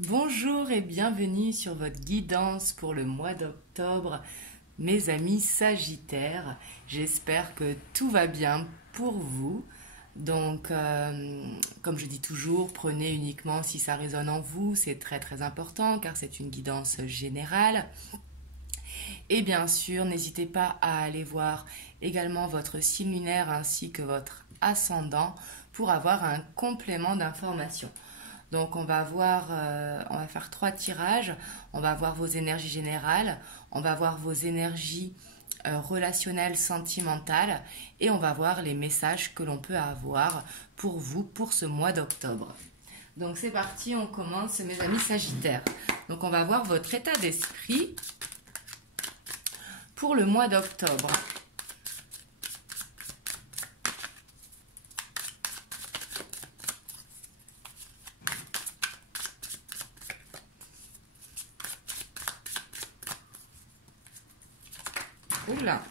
Bonjour et bienvenue sur votre guidance pour le mois d'octobre, mes amis Sagittaires. J'espère que tout va bien pour vous. Donc, comme je dis toujours, prenez uniquement si ça résonne en vous, c'est très important car c'est une guidance générale. Et bien sûr, n'hésitez pas à aller voir également votre signe lunaire ainsi que votre ascendant pour avoir un complément d'information. Donc on va faire 3 tirages. On va voir vos énergies générales, on va voir vos énergies relationnelles, sentimentales, et on va voir les messages que l'on peut avoir pour vous pour ce mois d'octobre. Donc c'est parti, on commence mes amis Sagittaires. Donc on va voir votre état d'esprit pour le mois d'octobre. Oula.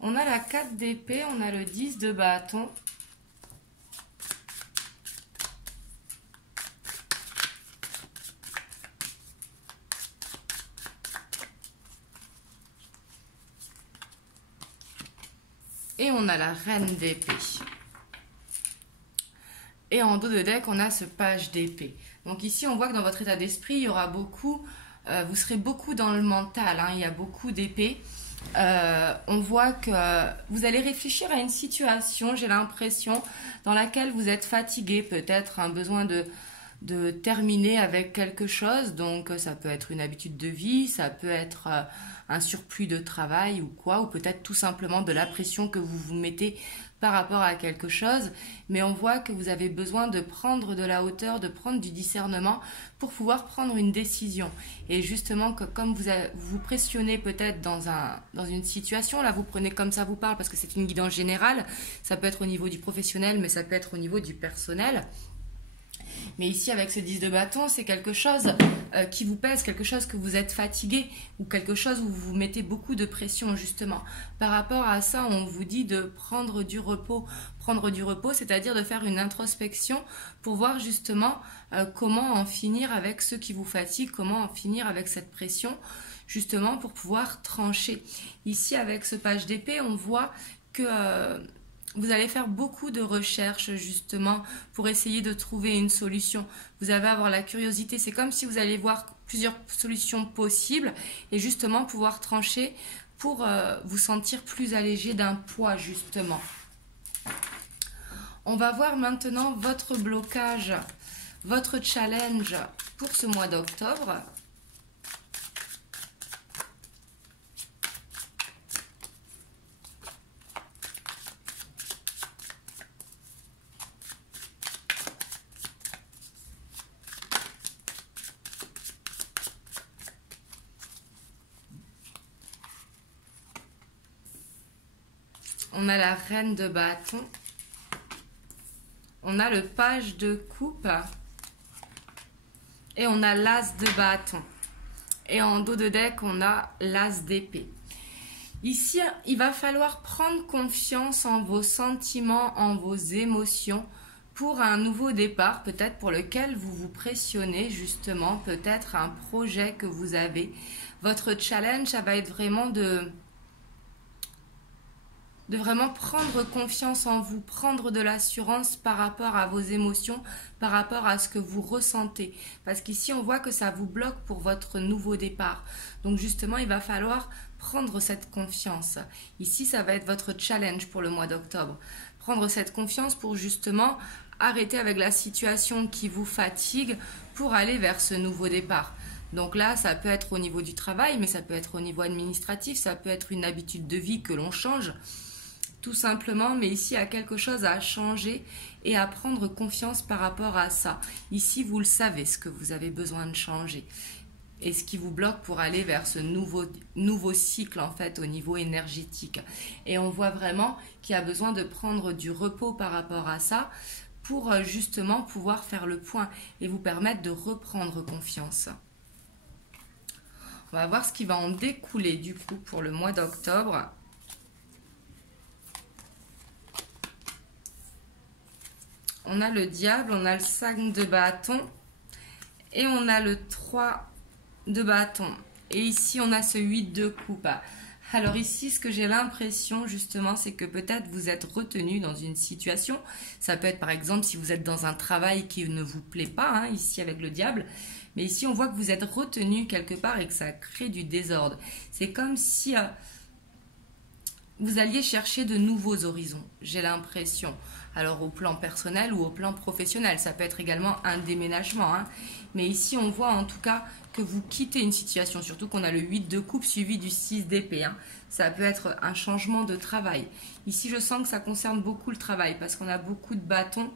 On a la 4 d'épée, on a le 10 de bâton. Et on a la reine d'épée. Et en dos de deck, on a ce page d'épée. Donc ici, on voit que dans votre état d'esprit, il y aura beaucoup, vous serez beaucoup dans le mental, hein, il y a beaucoup d'épée. On voit que vous allez réfléchir à une situation, j'ai l'impression, dans laquelle vous êtes fatigué, peut-être un besoin de terminer avec quelque chose. Donc ça peut être une habitude de vie, ça peut être un surplus de travail ou quoi, ou peut-être tout simplement de la pression que vous vous mettez par rapport à quelque chose, mais on voit que vous avez besoin de prendre de la hauteur, de prendre du discernement pour pouvoir prendre une décision. Et justement, comme vous vous pressionnez peut-être dans une situation, là vous prenez comme ça vous parle parce que c'est une guidance générale, ça peut être au niveau du professionnel, mais ça peut être au niveau du personnel. Mais ici, avec ce 10 de bâton, c'est quelque chose qui vous pèse, quelque chose que vous êtes fatigué ou quelque chose où vous vous mettez beaucoup de pression, justement. Par rapport à ça, on vous dit de prendre du repos. Prendre du repos, c'est-à-dire de faire une introspection pour voir justement comment en finir avec ce qui vous fatigue, comment en finir avec cette pression, justement pour pouvoir trancher. Ici, avec ce page d'épée, on voit que... vous allez faire beaucoup de recherches justement pour essayer de trouver une solution. Vous allez avoir la curiosité, c'est comme si vous allez voir plusieurs solutions possibles et justement pouvoir trancher pour vous sentir plus allégé d'un poids justement. On va voir maintenant votre blocage, votre challenge pour ce mois d'octobre. On a la reine de bâton. On a le page de coupe. Et on a l'as de bâton. Et en dos de deck, on a l'as d'épée. Ici, il va falloir prendre confiance en vos sentiments, en vos émotions pour un nouveau départ, peut-être pour lequel vous vous pressionnez justement, peut-être un projet que vous avez. Votre challenge, ça va être vraiment de vraiment prendre confiance en vous, prendre de l'assurance par rapport à vos émotions, par rapport à ce que vous ressentez. Parce qu'ici, on voit que ça vous bloque pour votre nouveau départ. Donc justement, il va falloir prendre cette confiance. Ici, ça va être votre challenge pour le mois d'octobre. Prendre cette confiance pour justement arrêter avec la situation qui vous fatigue pour aller vers ce nouveau départ. Donc là, ça peut être au niveau du travail, mais ça peut être au niveau administratif, ça peut être une habitude de vie que l'on change. Tout simplement, mais ici, il y a quelque chose à changer et à prendre confiance par rapport à ça. Ici, vous le savez, ce que vous avez besoin de changer et ce qui vous bloque pour aller vers ce nouveau cycle, en fait, au niveau énergétique. Et on voit vraiment qu'il y a besoin de prendre du repos par rapport à ça pour justement pouvoir faire le point et vous permettre de reprendre confiance. On va voir ce qui va en découler, du coup, pour le mois d'octobre. on a le diable, on a le 5 de bâton et on a le 3 de bâton. Et ici, on a ce 8 de coupe. Alors ici, ce que j'ai l'impression justement, c'est que peut-être vous êtes retenu dans une situation. Ça peut être par exemple si vous êtes dans un travail qui ne vous plaît pas, hein, ici avec le diable. Mais ici, on voit que vous êtes retenu quelque part et que ça crée du désordre. C'est comme si vous alliez chercher de nouveaux horizons, j'ai l'impression. Alors au plan personnel ou au plan professionnel, ça peut être également un déménagement. Hein. Mais ici, on voit en tout cas que vous quittez une situation, surtout qu'on a le 8 de coupe suivi du 6 d'épée. Hein. Ça peut être un changement de travail. Ici, je sens que ça concerne beaucoup le travail parce qu'on a beaucoup de bâtons.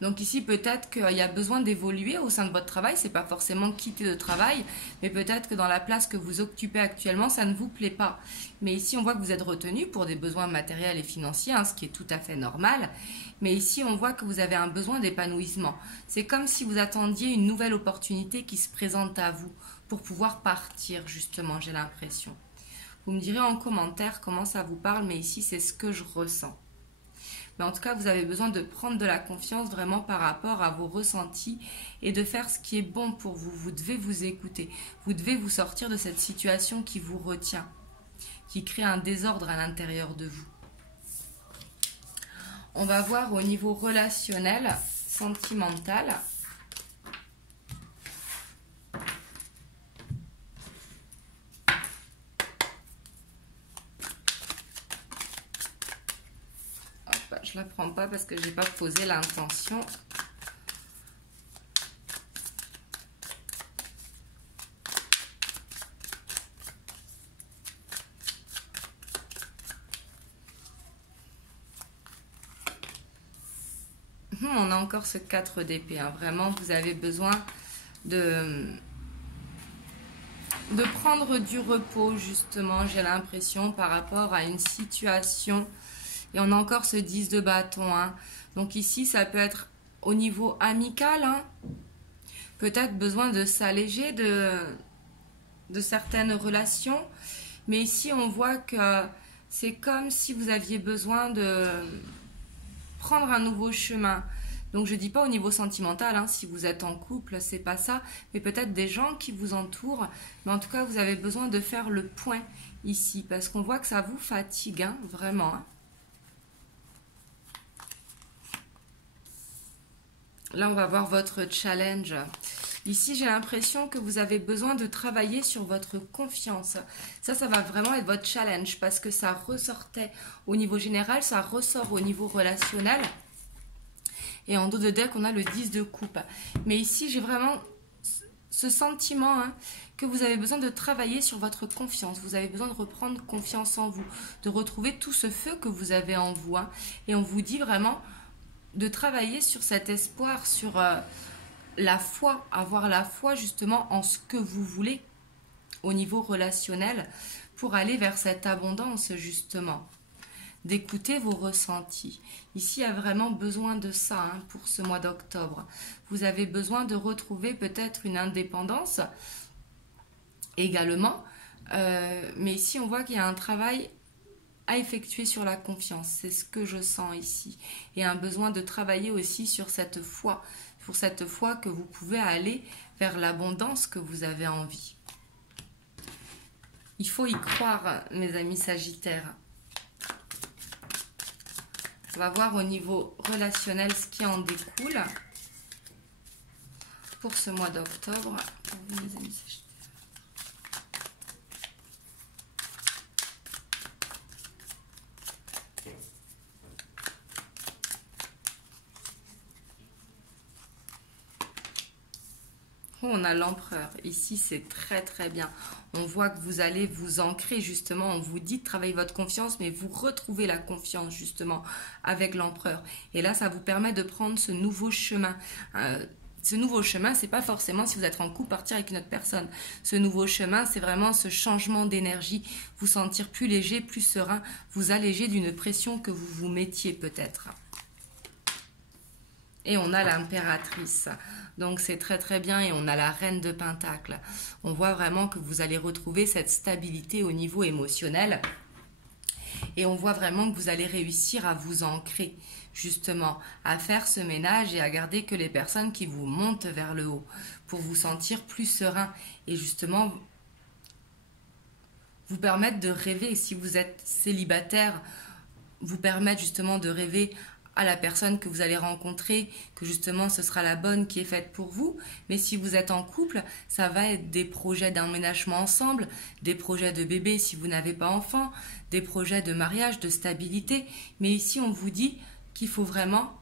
Donc ici, peut-être qu'il y a besoin d'évoluer au sein de votre travail. Ce n'est pas forcément quitter le travail, mais peut-être que dans la place que vous occupez actuellement, ça ne vous plaît pas. Mais ici, on voit que vous êtes retenu pour des besoins matériels et financiers, hein, ce qui est tout à fait normal. Mais ici, on voit que vous avez un besoin d'épanouissement. C'est comme si vous attendiez une nouvelle opportunité qui se présente à vous pour pouvoir partir, justement, j'ai l'impression. Vous me direz en commentaire comment ça vous parle, mais ici, c'est ce que je ressens. Mais en tout cas, vous avez besoin de prendre de la confiance vraiment par rapport à vos ressentis et de faire ce qui est bon pour vous. Vous devez vous écouter. Vous devez vous sortir de cette situation qui vous retient, qui crée un désordre à l'intérieur de vous. On va voir au niveau relationnel, sentimental. Je ne la prends pas parce que je n'ai pas posé l'intention. On a encore ce 4 d'épée. Hein. Vraiment, vous avez besoin de prendre du repos, justement, j'ai l'impression, par rapport à une situation. Et on a encore ce 10 de bâton. Hein. Donc ici, ça peut être au niveau amical. Hein. Peut-être besoin de s'alléger de certaines relations. Mais ici, on voit que c'est comme si vous aviez besoin de prendre un nouveau chemin. Donc je ne dis pas au niveau sentimental, hein, si vous êtes en couple, c'est pas ça. Mais peut-être des gens qui vous entourent. Mais en tout cas, vous avez besoin de faire le point ici. Parce qu'on voit que ça vous fatigue, hein, vraiment. Hein. Là, on va voir votre challenge. Ici, j'ai l'impression que vous avez besoin de travailler sur votre confiance. Ça va vraiment être votre challenge parce que ça ressortait au niveau général, ça ressort au niveau relationnel. Et en dos de deck, on a le 10 de coupe. Mais ici, j'ai vraiment ce sentiment hein, que vous avez besoin de travailler sur votre confiance. Vous avez besoin de reprendre confiance en vous, de retrouver tout ce feu que vous avez en vous. Hein. Et on vous dit vraiment de travailler sur cet espoir, sur la foi, avoir la foi justement en ce que vous voulez au niveau relationnel pour aller vers cette abondance justement, d'écouter vos ressentis. Ici, il y a vraiment besoin de ça hein, pour ce mois d'octobre. Vous avez besoin de retrouver peut-être une indépendance également, mais ici on voit qu'il y a un travail à effectuer sur la confiance, c'est ce que je sens ici. Et un besoin de travailler aussi sur cette foi, pour cette foi que vous pouvez aller vers l'abondance que vous avez envie. Il faut y croire, mes amis sagittaires. On va voir au niveau relationnel ce qui en découle pour ce mois d'octobre. Pour vous, mes amis sagittaires. On a l'empereur. Ici, c'est très très bien. On voit que vous allez vous ancrer justement. On vous dit de travailler votre confiance, mais vous retrouvez la confiance justement avec l'empereur. Et là, ça vous permet de prendre ce nouveau chemin. Ce nouveau chemin, c'est pas forcément si vous êtes en couple partir avec une autre personne. Ce nouveau chemin, c'est vraiment ce changement d'énergie. Vous sentir plus léger, plus serein, vous alléger d'une pression que vous vous mettiez peut-être. Et on a l'impératrice. Donc c'est très très bien. Et on a la reine de Pentacle. On voit vraiment que vous allez retrouver cette stabilité au niveau émotionnel. Et on voit vraiment que vous allez réussir à vous ancrer, justement, à faire ce ménage et à garder que les personnes qui vous montent vers le haut pour vous sentir plus serein et justement vous permettre de rêver. Si vous êtes célibataire, vous permettre justement de rêver à la personne que vous allez rencontrer, que justement ce sera la bonne qui est faite pour vous. Mais si vous êtes en couple, ça va être des projets d'emménagement ensemble, des projets de bébé si vous n'avez pas enfant, des projets de mariage, de stabilité. Mais ici, on vous dit qu'il faut vraiment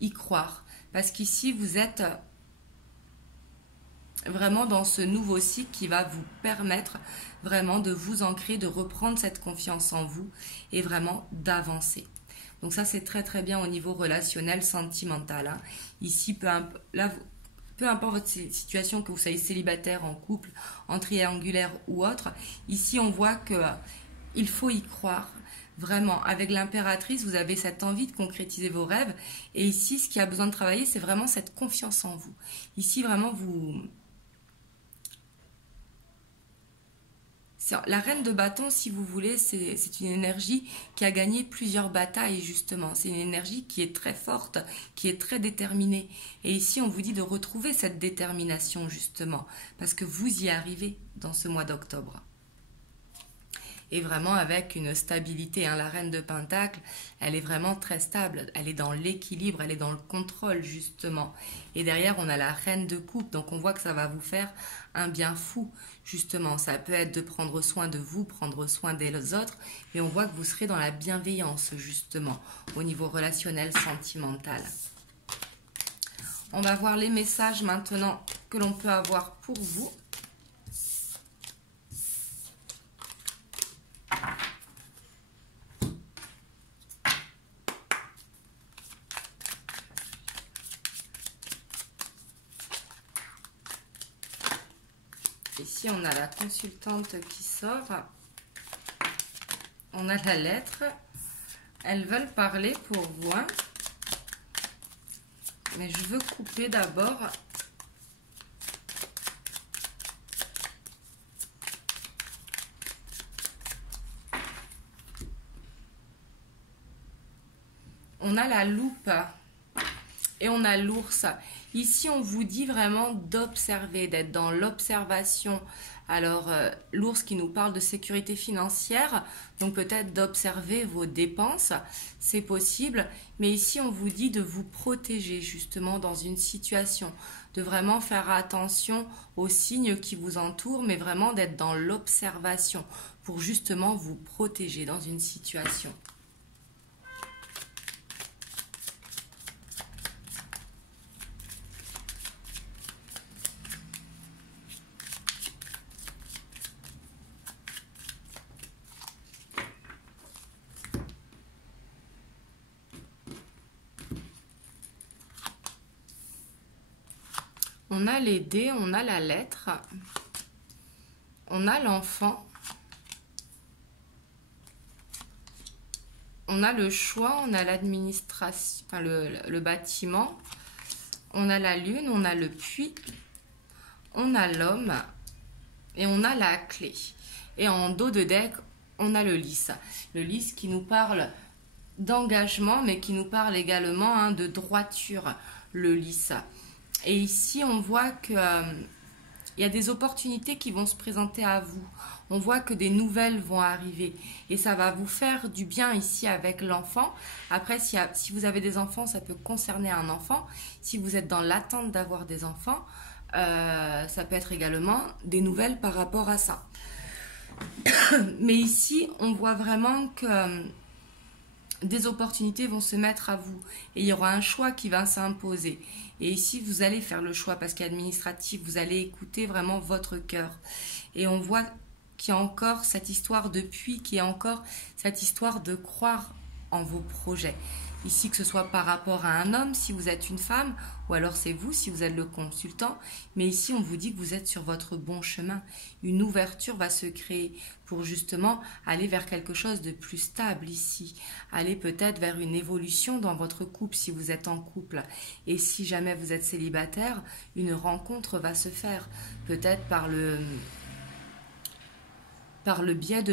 y croire. Parce qu'ici, vous êtes vraiment dans ce nouveau cycle qui va vous permettre vraiment de vous ancrer, de reprendre cette confiance en vous et vraiment d'avancer. Donc ça, c'est très très bien au niveau relationnel, sentimental. Hein. Ici, peu importe votre situation, que vous soyez célibataire, en couple, en triangulaire ou autre, ici on voit que il faut y croire. Vraiment, avec l'impératrice, vous avez cette envie de concrétiser vos rêves. Et ici, ce qui a besoin de travailler, c'est vraiment cette confiance en vous. Ici, vraiment, la reine de bâton, si vous voulez, c'est une énergie qui a gagné plusieurs batailles, justement. C'est une énergie qui est très forte, qui est très déterminée. Et ici, on vous dit de retrouver cette détermination, justement, parce que vous y arrivez dans ce mois d'octobre. Et vraiment avec une stabilité. Hein. La reine de Pentacle, elle est vraiment très stable. Elle est dans l'équilibre, elle est dans le contrôle, justement. Et derrière, on a la reine de coupe. Donc, on voit que ça va vous faire un bien fou, justement. Ça peut être de prendre soin de vous, prendre soin des autres. Mais on voit que vous serez dans la bienveillance, justement, au niveau relationnel, sentimental. On va voir les messages maintenant que l'on peut avoir pour vous. Ici, on a la consultante qui sort. On a la lettre. Elles veulent parler pour vous. Hein. Mais je veux couper d'abord. On a la loupe et on a l'ours. Ici, on vous dit vraiment d'observer, d'être dans l'observation. Alors, l'ours qui nous parle de sécurité financière, donc peut-être d'observer vos dépenses, c'est possible. Mais ici, on vous dit de vous protéger justement dans une situation, de vraiment faire attention aux signes qui vous entourent, mais vraiment d'être dans l'observation pour justement vous protéger dans une situation. On a les dés, on a la lettre, on a l'enfant, on a le choix, on a l'administration, enfin le bâtiment, on a la lune, on a le puits, on a l'homme et on a la clé. Et en dos de deck, on a le lys. Le lys qui nous parle d'engagement, mais qui nous parle également hein, de droiture, le lys. Et ici, on voit que il y a des opportunités qui vont se présenter à vous. On voit que des nouvelles vont arriver. Et ça va vous faire du bien ici avec l'enfant. Après, si vous avez des enfants, ça peut concerner un enfant. Si vous êtes dans l'attente d'avoir des enfants, ça peut être également des nouvelles par rapport à ça. Mais ici, on voit vraiment que des opportunités vont se mettre à vous. Et il y aura un choix qui va s'imposer. Et ici, vous allez faire le choix parce qu'administratif, vous allez écouter vraiment votre cœur. Et on voit qu'il y a encore cette histoire de puits, qu'il y a encore cette histoire de croire en vos projets. Ici, que ce soit par rapport à un homme, si vous êtes une femme, ou alors c'est vous, si vous êtes le consultant. Mais ici, on vous dit que vous êtes sur votre bon chemin. Une ouverture va se créer pour justement aller vers quelque chose de plus stable ici. Aller peut-être vers une évolution dans votre couple si vous êtes en couple. Et si jamais vous êtes célibataire, une rencontre va se faire. Peut-être par le biais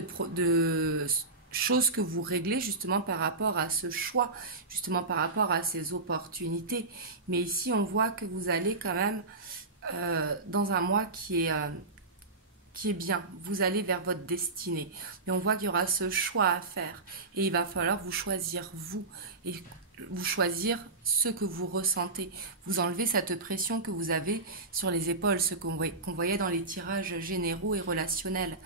choses que vous réglez justement par rapport à ce choix, justement par rapport à ces opportunités. Mais ici, on voit que vous allez quand même dans un mois qui est bien. Vous allez vers votre destinée. Et on voit qu'il y aura ce choix à faire. Et il va falloir vous choisir vous. Et vous choisir ce que vous ressentez. Vous enlevez cette pression que vous avez sur les épaules, ce qu'on voyait dans les tirages généraux et relationnels.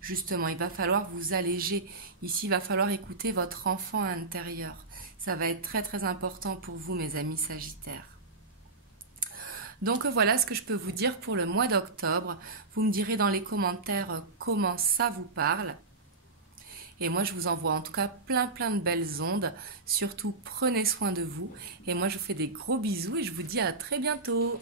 Justement, il va falloir vous alléger. Ici, il va falloir écouter votre enfant intérieur. Ça va être très très important pour vous, mes amis Sagittaires. Donc voilà ce que je peux vous dire pour le mois d'octobre. Vous me direz dans les commentaires comment ça vous parle. Et moi, je vous envoie en tout cas plein de belles ondes. Surtout, prenez soin de vous. Et moi, je vous fais des gros bisous et je vous dis à très bientôt.